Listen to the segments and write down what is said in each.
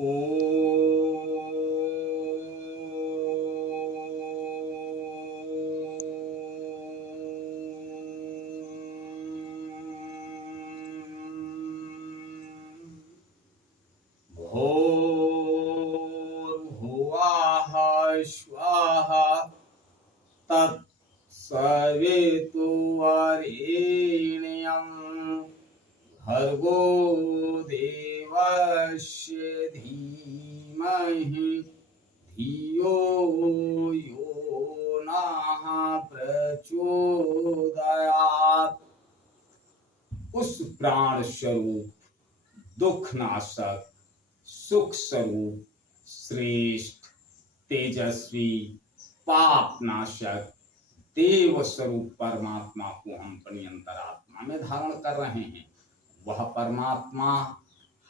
भूर्भुवः स्वाहा तत्सवितुर्वरेण्यं भर्गो देवस्य धीमहि धियो यो नः प्रचोदयात्। उस प्राण स्वरूप, दुख नाशक, सुख स्वरूप, श्रेष्ठ, तेजस्वी, पाप नाशक, देव स्वरूप परमात्मा को हम अपनी अंतरात्मा में धारण कर रहे हैं। वह परमात्मा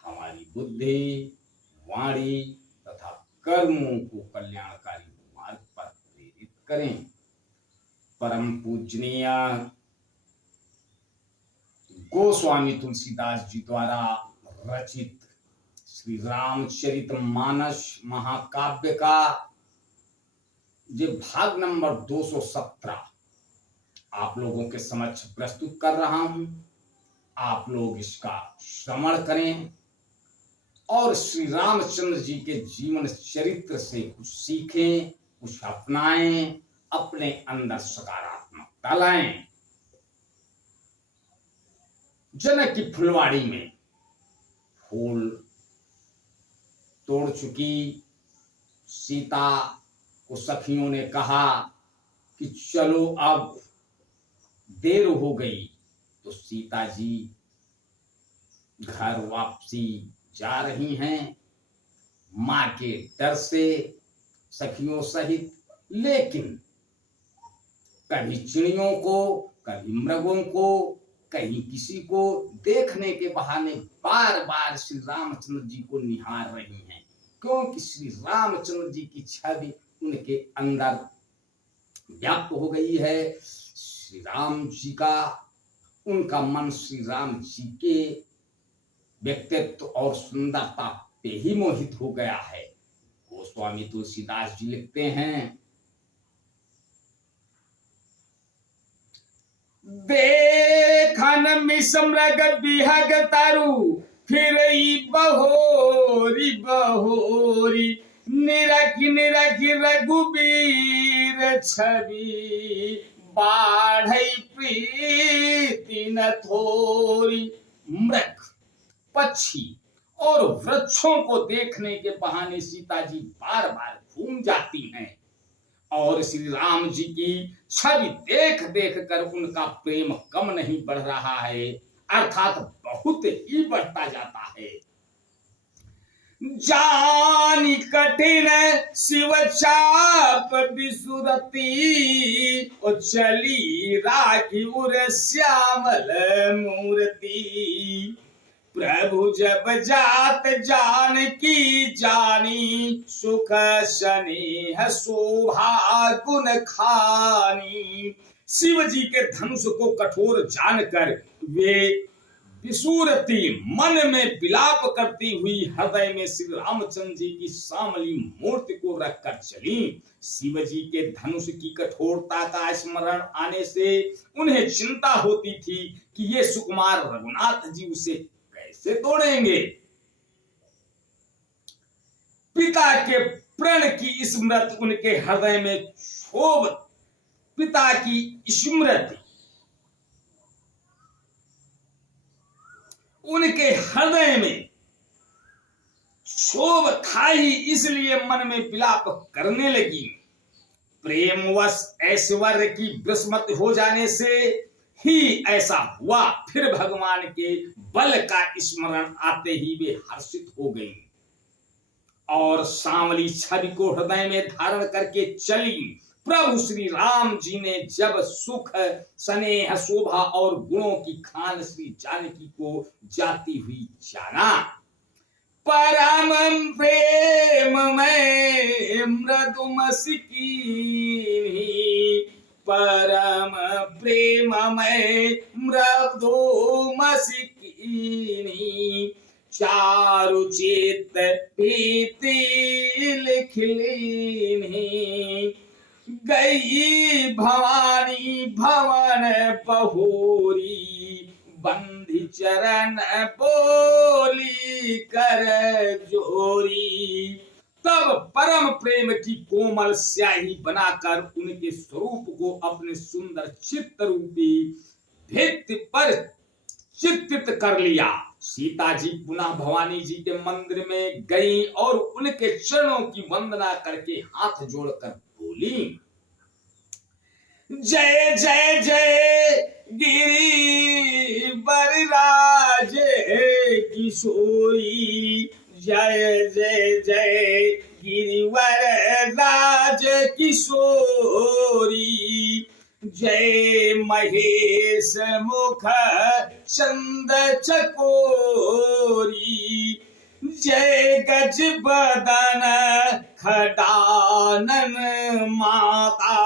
हमारी बुद्धि, वाणी तथा कर्मों को कल्याणकारी मार्ग पर प्रेरित करें। परम पूजनीय गोस्वामी तुलसीदास जी द्वारा रचित श्री रामचरितमानस महाकाव्य का ये भाग नंबर 217 आप लोगों के समक्ष प्रस्तुत कर रहा हूं। आप लोग इसका श्रवण करें और श्री रामचंद्र जी के जीवन चरित्र से कुछ सीखें, कुछ अपनाएं, अपने अंदर सकारात्मकता लाएं। जनक की फुलवाड़ी में फूल तोड़ चुकी सीता को सखियों ने कहा कि चलो अब देर हो गई, तो सीता जी घर वापसी जा रही हैं मां के डर से सखियों सहित। लेकिन कभी चिड़ियों को, कभी मृगों को, कहीं किसी को देखने के बहाने बार बार श्री रामचंद्र जी को निहार रही हैं, क्योंकि श्री रामचंद्र जी की छवि उनके अंदर व्याप्त हो गई है। श्री राम जी का, उनका मन श्री राम जी के व्यक्तित्व और सुंदरता पे ही मोहित हो गया है। गोस्वामी तुलसीदास जी लिखते हैं, देखन मिसमृग बिहग तरु फिरई बहोरी बहोरी निरखि निरखि रघुबीर छवि बाढ़ई प्रीति न थोरी। मृग, पक्षी और वृक्षों को देखने के बहाने सीता जी बार बार घूम जाती हैं और श्री राम जी की छवि देख देख कर उनका प्रेम कम नहीं बढ़ रहा है, अर्थात बहुत ही बढ़ता जाता है। जानी कठिन शिव चाप बिसुरती और चली राखी उर श्यामल मूर्ति। प्रभु जब जात जानकी जानी सुख स्नेह शोभा गुण खानी। शिव जी के धनुष को कठोर जानकर वे विसूरती मन में विलाप करती हुई हृदय में श्री रामचंद्र जी की श्यामली मूर्ति को रखकर चली। शिव जी के धनुष की कठोरता का स्मरण आने से उन्हें चिंता होती थी कि ये सुकुमार रघुनाथ जी उसे कैसे तोड़ेंगे। पिता के प्रण की स्मृति उनके हृदय में क्षोभ, पिता की स्मृति उनके हृदय में क्षोभ खाई, इसलिए मन में विलाप करने लगी। प्रेमवश ऐश्वर्य की विस्मृत हो जाने से ही ऐसा हुआ। फिर भगवान के बल का स्मरण आते ही वे हर्षित हो गईं और सांवली छवि को हृदय में धारण करके चली। प्रभु श्री राम जी ने जब सुख स्नेह शोभा और गुणों की खान श्री जानकी को जाती हुई जाना, परम प्रेम में मृदुमस्की, परम प्रेम में मृदुमस्की चारु चित भीति लिख लीन्ही, गई भवानी भवन बहोरी, बंधी चरण बोली कर जोरी। तब परम प्रेम की कोमल स्याही बनाकर उनके स्वरूप को अपने सुंदर चित्त रूपी भित्ति पर चित्रित कर लिया। सीता जी पुनः भवानी जी के मंदिर में गईं और उनके चरणों की वंदना करके हाथ जोड़कर बोली, जय जय जय गिरी बरराज किशोरी, जय जय जय गिरिवर राज किशोरी, जय महेश मुख चंद चकोरी, जय गज बदन खडानन माता,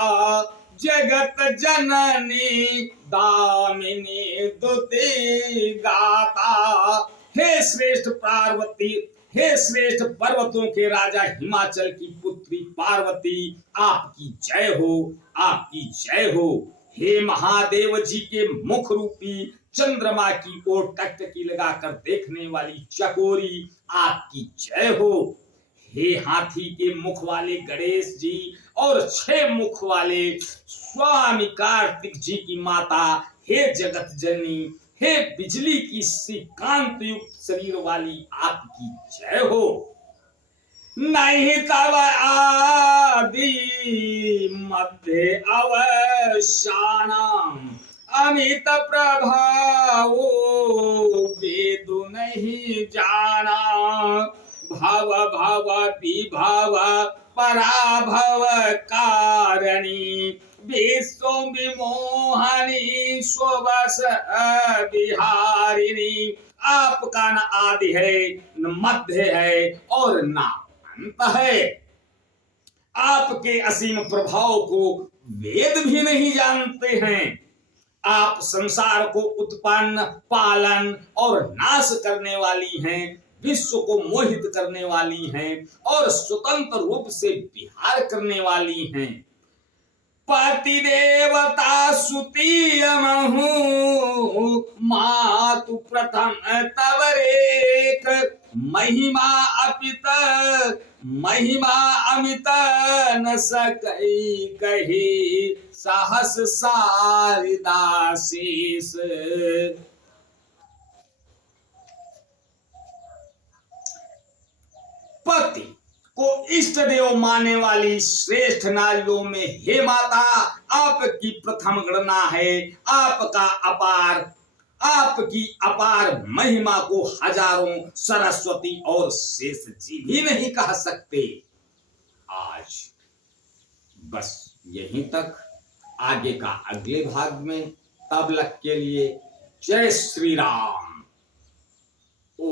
जगत जननी दामिनी दुति गाता। हे श्रेष्ठ पार्वती, हे श्रेष्ठ पर्वतों के राजा हिमाचल की पुत्री पार्वती, आपकी जय हो, आपकी जय हो। हे महादेव जी के मुख रूपी चंद्रमा की ओर टकटकी लगाकर देखने वाली चकोरी, आपकी जय हो। हे हाथी के मुख वाले गणेश जी और 6 मुख वाले स्वामी कार्तिक जी की माता, हे जगत जननी, हे बिजली की सी कांत युक्त शरीर वाली, आपकी जय हो। नहीं तब आदि मध्य अवसानम, अमित प्रभावो वेदु नहीं जाना, भव भव विभव पराभव कारणी, विश्व विमोहनी स्ववश विहारिणी। आपका न आदि है, न मध्य है और न अंत है। आपके असीम प्रभाव को वेद भी नहीं जानते हैं। आप संसार को उत्पन्न, पालन और नाश करने वाली हैं, विश्व को मोहित करने वाली हैं और स्वतंत्र रूप से विहार करने वाली हैं। पति देवता सुतीयमहु, मातु प्रथम तवरेक, महिमा अमित न सकई कही, सहस सारिदा शेष। पति को इष्ट देव मानने वाली श्रेष्ठ नारियों में हे माता, आपकी प्रथम गणना है। आपकी अपार महिमा को हजारों सरस्वती और शेष जी भी नहीं कह सकते। आज बस यहीं तक, आगे का अगले भाग में। तब तक के लिए जय श्री राम। ओ